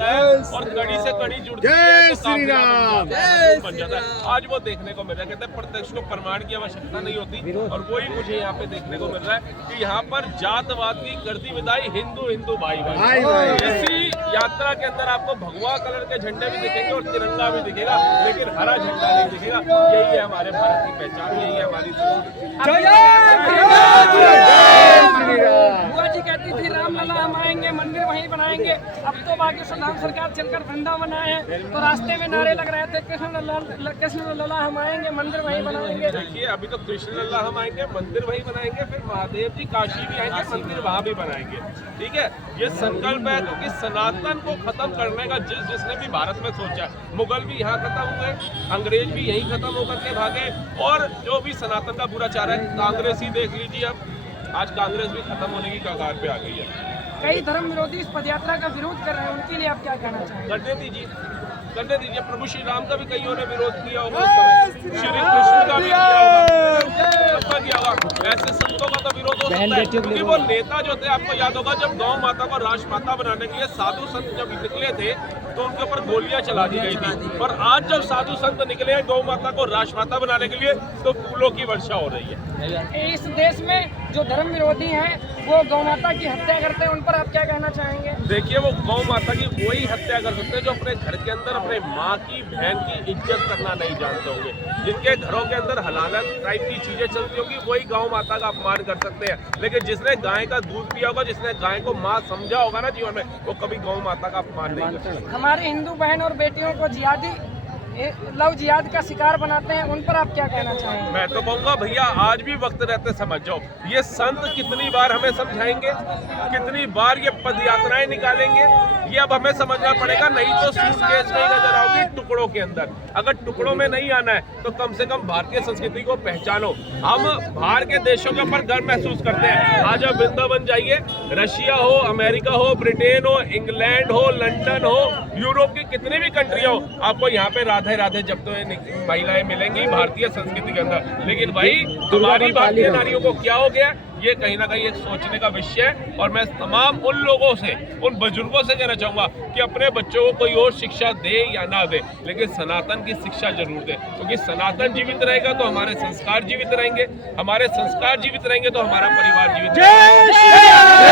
जाता है और कड़ी से कड़ी जुड़ती है तो काफिला बन जाता है। आज वो देखने को मिल रहा है, कहते हैं प्रत्यक्ष को प्रमाण की आवश्यकता नहीं होती, और वही मुझे यहाँ पे देखने को मिल रहा है कि यहाँ पर जातवाद की कर दी विदाई, हिंदू हिंदू भाई भाई। इसी यात्रा के अंदर आपको भगवा कलर के झंडे भी दिखेंगे और तिरंगा भी दिखेगा, लेकिन हरा झंडा नहीं दिखेगा। यही है हमारे भारत की पहचान, यही है हमारी बुआ जी कहती थी रामलला हम आएंगे, मंदिर वहीं बनाएंगे। अब तो बाकी सुधार सरकार चलकर वृंदावन आए हैं, तो रास्ते में नारे लग रहे थे कृष्ण लला हम आएंगे, मंदिर वहीं बनाएंगे। देखिए अभी तो कृष्ण लल्ला हम आएंगे, मंदिर वहीं बनाएंगे, फिर महादेव जी काशी भी आएंगे, मंदिर वहां भी बनाएंगे। ठीक है, ये संकल्प है क्योंकि सनातन को खत्म करने का जिसने भी भारत में सोचा, मुगल भी यहाँ खत्म हुए, अंग्रेज भी यहीं खत्म होकर के भागे, और जो भी सनातन का बुरा चाह रहा है, कांग्रेस ही देख लीजिए, अब आज कांग्रेस भी खत्म होने की कगार पे आ गई है। कई धर्म विरोधी इस पदयात्रा का विरोध कर रहे हैं, उनके लिए आप क्या कहना चाहेंगे? करने दीजिए। प्रभु श्री राम का भी कईयों ने विरोध किया होगा, श्री कृष्ण का भी किया होगा, सबका किया होगा। ऐसे संतों का तो विरोध हो सकता है क्योंकि वो नेता जो थे, आपको याद होगा जब गौ माता को राष्ट्रमाता बनाने के लिए साधु संत जब निकले थे तो उनके ऊपर गोलियां चला दी गई थी, और आज जब साधु संत निकले हैं गौ माता को राष्ट्रमाता बनाने के लिए तो फूलों की वर्षा हो रही है। इस देश में जो धर्म विरोधी हैं वो गौ माता की हत्या करते हैं, उन पर आप क्या कहना चाहेंगे? देखिए वो गौ माता की वही हत्या कर सकते हैं जो अपने घर के अंदर अपने माँ की बहन की इज्जत करना नहीं जानते होंगे, जिनके घरों के अंदर हलालत टाइप की चीजें चलती होंगी, वही गौ माता का अपमान कर सकते हैं। लेकिन जिसने गाय का दूध पिया होगा, जिसने गाय को माँ समझा होगा ना जीवन में, वो कभी गौ माता का अपमान नहीं कर सकता। हमारे हिंदू बहन और बेटियों को जिहादी लव जिहाद का शिकार बनाते हैं, उन पर आप क्या कहना चाहेंगे? मैं तो कहूँगा भैया आज भी वक्त रहते समझ जाओ, ये संत कितनी बार हमें समझाएंगे, कितनी बार ये पद यात्राएं निकालेंगे, ये अब हमें समझना पड़ेगा। नहीं तो सूटकेस में नजर आओगी टुकड़ों के अंदर। अगर टुकड़ों में नहीं आना है तो कम से कम भारतीय संस्कृति को पहचानो। हम बाहर के देशों के ऊपर गर्व महसूस करते हैं। आज आप वृंदावन जाइए, रशिया हो, अमेरिका हो, ब्रिटेन हो, इंग्लैंड हो, लंदन हो, यूरोप की कितनी भी कंट्री हो, आपको यहाँ पे राधे राधे जब तो महिलाएं मिलेंगी भारतीय संस्कृति के अंदर। लेकिन भाई हमारी भारतीय नारियों को क्या हो गया, ये कहीं ना कहीं एक सोचने का विषय है। और मैं तमाम उन लोगों से, उन बुजुर्गों से कहना चाहूंगा कि अपने बच्चों को कोई और शिक्षा दे या ना दे, लेकिन सनातन की शिक्षा जरूर दे, क्योंकि सनातन जीवित रहेगा तो हमारे संस्कार जीवित रहेंगे, हमारे संस्कार जीवित रहेंगे तो हमारा परिवार जीवित रहेगा।